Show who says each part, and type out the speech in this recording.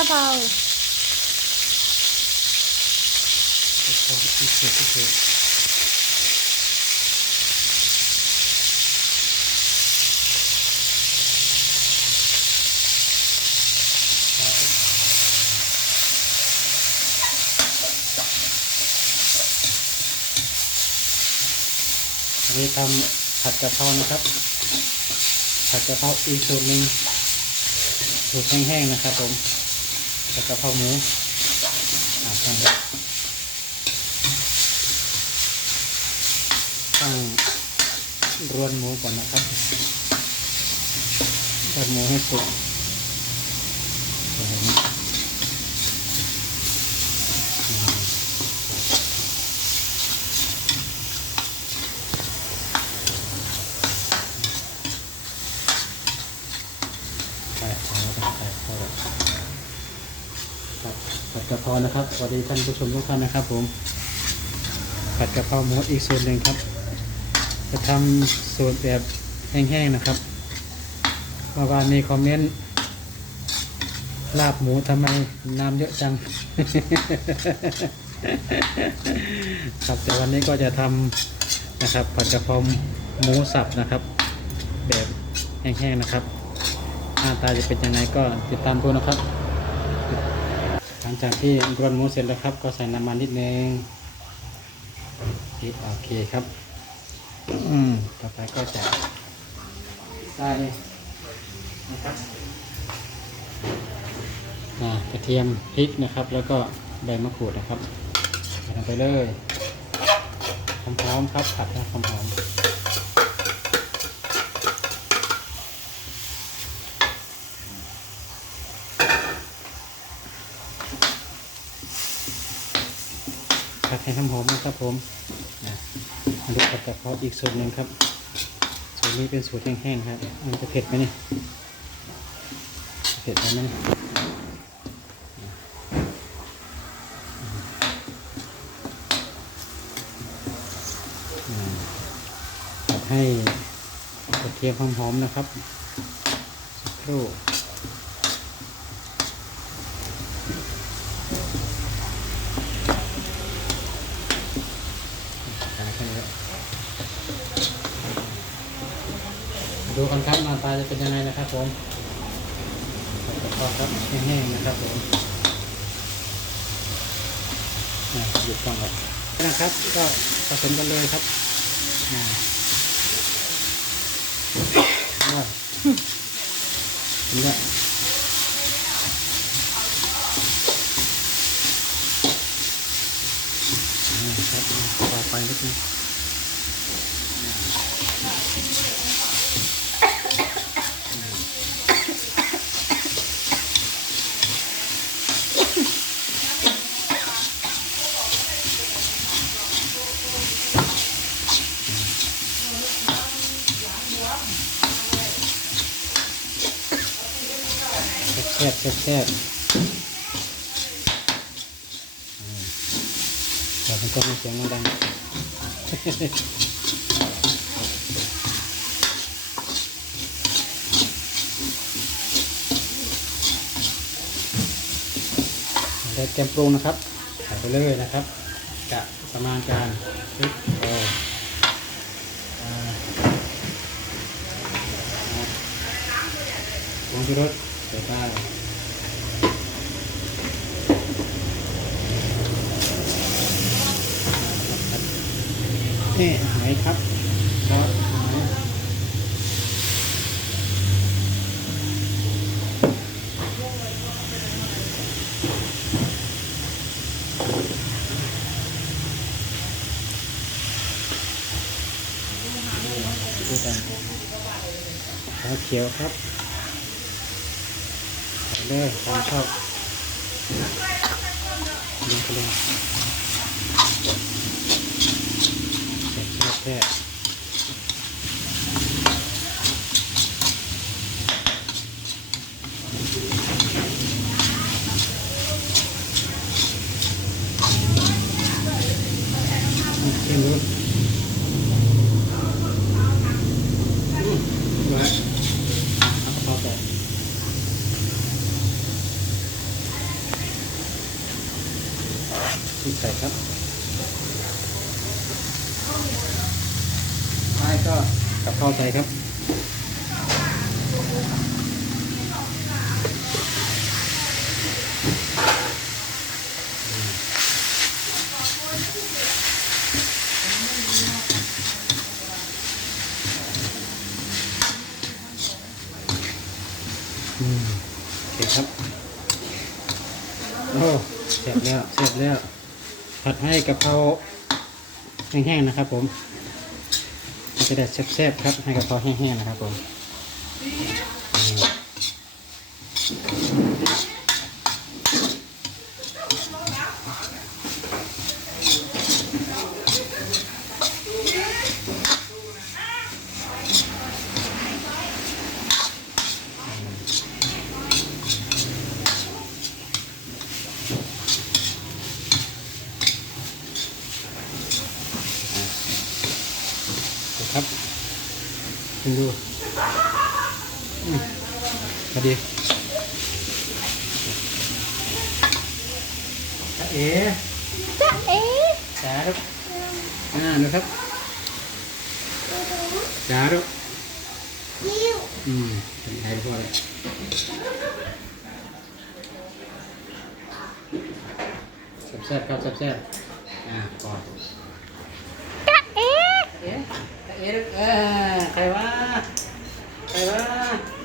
Speaker 1: ะเพรา
Speaker 2: นนี้ทำผัดกะเพรานะครับ ผัดกะเพราอีกสูตรหนึ่งสูตรแห้งๆนะครับผม แล้วกะเพราหมูอ่าใช่ครับต้องรวนหมูก่อนนะครับรวนหมูให้สุกเดี๋ยวเห็นไหมอืมใช่ใช่ใช่ใช่ใช่ครับครับ ผัดกะเพรานะครับสวัสดีท่านผู้ชมทุกท่านนะครับ ผม ผัดกะเพราหมูอีกส่วนหนึ่งครับ จะทำสูตรแบบแห้งๆนะครับเมื่อวานมีคอมเมนต์ลาบหมูทำไมน้ำเยอะจัง ครับแต่วันนี้ก็จะทำนะครับ ผัดกะเพราหมูสับนะครับ แบบแห้งๆนะครับ หน้าตาจะเป็นยังไงก็ติดตามดูนะครับ ลังจากที่รวนหมูเสร็จแล้วครับ ก็ใส่น้ำมันนิดนึงโอเคครับ อืมต่อไปก็จะใส่นะครับอ่ากระเทียมพริกนะครับ แล้วก็ใบมะกรูดนะครับใส่ลงไปเลยหอมๆครับผัดให้หอมๆ ผัดให้หอมนะครับผมนะมาดูผัดกะเพราอีกสูตรหนึ่งครับสูตรนี้เป็นสูตรแห้งๆครับ มันจะเผ็ดไหมเนี่ยเผ็ดไหมเนี่ยผัดให้กระเทียมหอมๆนะครับสักครู่อ่าแค่นี้แหละ ดูกันครับหน้าตาจะเป็นยังไงนะครับผมผัดกะเพราครับแห้งๆนะครับผมอ่าหยุดกล้องก่อนนะครับ ก็ผสมกันเลยครับอ่าว้าวนี่และครับต่อไปนิดนึง แซ่บแซ่บแซ่บอืมเดี๋ยวมันก็มีเสียงมันดังได้เต็มปรุงนะครับใส่ไปเลยนะครับกะประมาณการปึ๊บโอ้อ่าผงชูรส ใส่ได้นี่หอยครับซอสหอยดูกันหอยเขียวครับ เลยตามชอบลงไปเลยแซ่แซ่บแซ่บชิมดูอื thịt ใส่ครับไม่ก็กับข้าวใส่ครับโอเคครับ โอ้เสร็จแล้ว เสร็จแล้ว ผัดให้กะเพราแห้งๆนะครับ ผมมันจะได้แซ่บๆครับให้กะเพราแห้งๆนะครับผม ครับคุณดูอืมพอดีจ้าเอ๋
Speaker 1: จ๊ะเอ๋
Speaker 2: จ้าลูกอ่าดูครับจ้าลูก
Speaker 1: ยิ้ว
Speaker 2: อืมเป็นไงพอเลยแซ่บๆครับแซ่บๆอ่าพอ
Speaker 1: จ๊ะเอ๋
Speaker 2: เอ๊ะเอ๊ะเออใครวะใครวะ